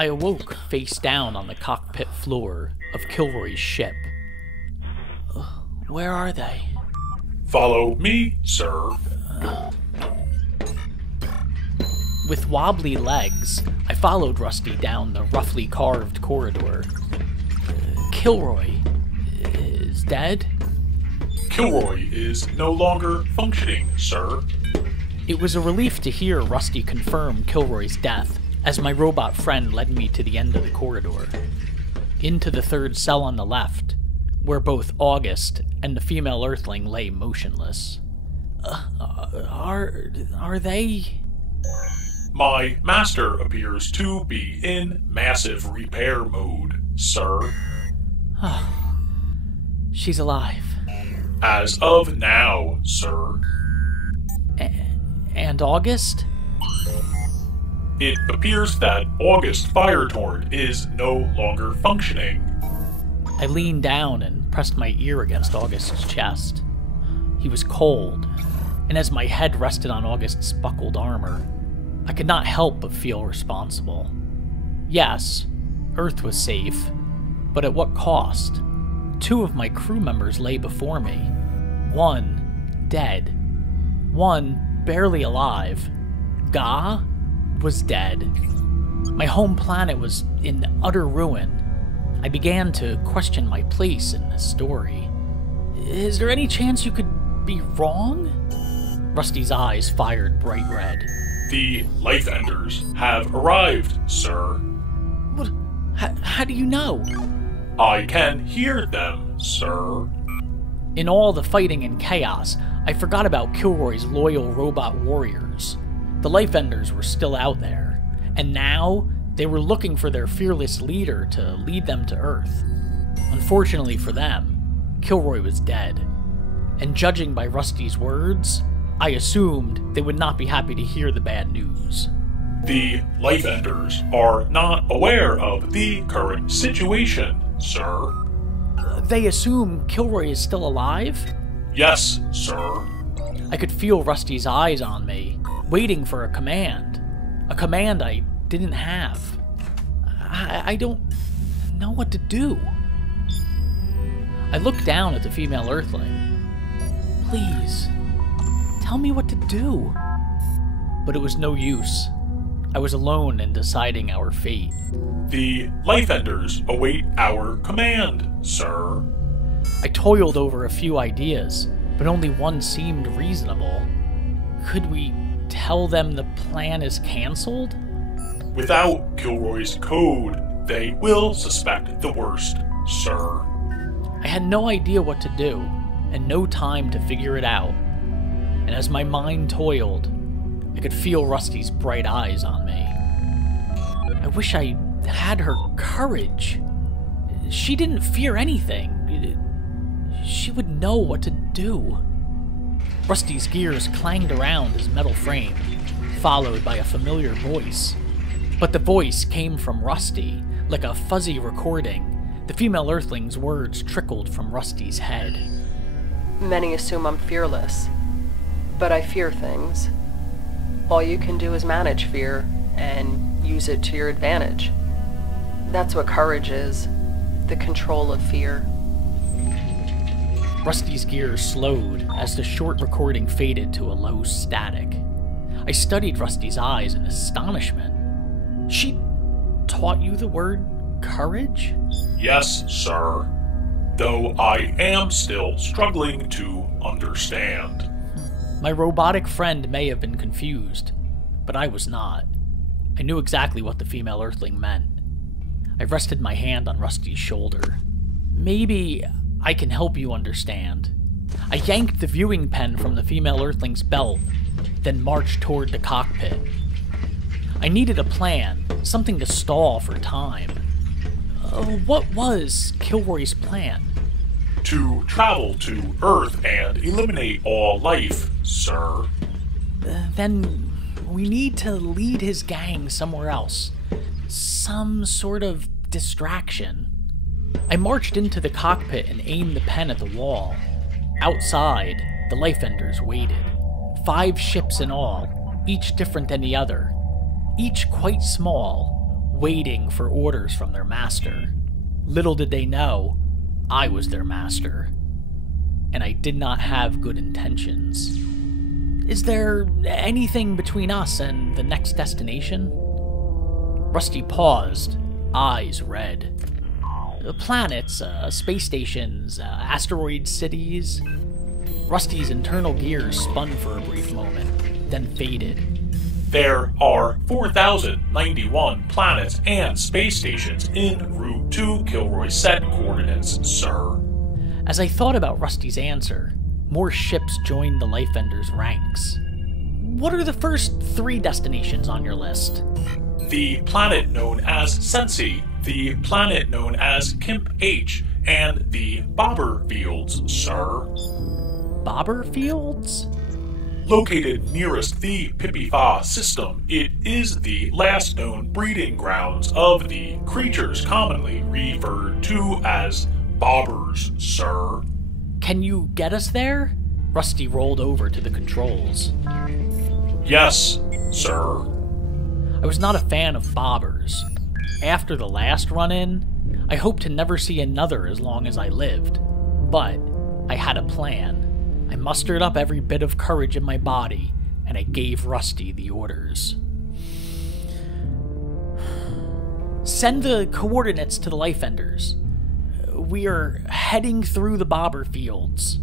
I awoke face down on the cockpit floor of Kilroy's ship. Where are they? Follow me, sir. With wobbly legs, I followed Rusty down the roughly carved corridor. Kilroy is dead? Kilroy is no longer functioning, sir. It was a relief to hear Rusty confirm Kilroy's death as my robot friend led me to the end of the corridor. Into the third cell on the left, where both August and the female Earthling lay motionless. Are they... My master appears to be in massive repair mode, sir. She's alive. As of now, sir. And August? It appears that August Firetorn is no longer functioning. I leaned down and pressed my ear against August's chest. He was cold, and as my head rested on August's buckled armor, I could not help but feel responsible. Yes, Earth was safe, but at what cost? 2 of my crew members lay before me. 1 dead. 1 barely alive. Ga was dead. My home planet was in utter ruin. I began to question my place in this story. Is there any chance you could be wrong? Rusty's eyes fired bright red. The Life Enders have arrived, sir. What? How do you know? I can hear them, sir. In all the fighting and chaos, I forgot about Kilroy's loyal robot warriors. The Life Enders were still out there, and now they were looking for their fearless leader to lead them to Earth. Unfortunately for them, Kilroy was dead, and judging by Rusty's words, I assumed they would not be happy to hear the bad news. The Life Enders are not aware of the current situation, sir. They assume Kilroy is still alive? Yes, sir. I could feel Rusty's eyes on me, waiting for a command I didn't have. I don't know what to do. I looked down at the female Earthling. Please, tell me what to do. But it was no use. I was alone in deciding our fate. The Life Enders await our command, sir. I toiled over a few ideas, but only one seemed reasonable. Could we tell them the plan is cancelled? Without Kilroy's code, they will suspect the worst, sir. I had no idea what to do, and no time to figure it out. And as my mind toiled, I could feel Rusty's bright eyes on me. I wish I had her courage. She didn't fear anything. She would know what to do. Rusty's gears clanged around his metal frame, followed by a familiar voice. But the voice came from Rusty, like a fuzzy recording. The female Earthling's words trickled from Rusty's head. Many assume I'm fearless, but I fear things. All you can do is manage fear and use it to your advantage. That's what courage is, the control of fear. Rusty's gears slowed as the short recording faded to a low static. I studied Rusty's eyes in astonishment. She taught you the word courage? Yes, sir. Though I am still struggling to understand. My robotic friend may have been confused, but I was not. I knew exactly what the female Earthling meant. I rested my hand on Rusty's shoulder. Maybe I can help you understand. I yanked the viewing pen from the female Earthling's belt, then marched toward the cockpit. I needed a plan, something to stall for time. What was Kilroy's plan? To travel to Earth and eliminate all life, sir. Then we need to lead his gang somewhere else. Some sort of distraction. I marched into the cockpit and aimed the pen at the wall. Outside, the Life Enders waited. 5 ships in all, each different than the other. Each quite small, waiting for orders from their master. Little did they know, I was their master, and I did not have good intentions. Is there anything between us and the next destination? Rusty paused, eyes red. Planets, space stations, asteroid cities. Rusty's internal gears spun for a brief moment, then faded. There are 4,091 planets and space stations en route to Kilroy's set coordinates, sir. As I thought about Rusty's answer, more ships joined the Lifeenders' ranks. What are the first 3 destinations on your list? The planet known as Sensi, the planet known as Kimp H, and the Bobber Fields, sir. Bobber Fields? Located nearest the Pipifa system, it is the last known breeding grounds of the creatures commonly referred to as bobbers, sir. Can you get us there? Rusty rolled over to the controls. Yes, sir. I was not a fan of bobbers. After the last run-in, I hoped to never see another as long as I lived. But I had a plan. I mustered up every bit of courage in my body, and I gave Rusty the orders. Send the coordinates to the Lifeenders. We are heading through the Bobber Fields.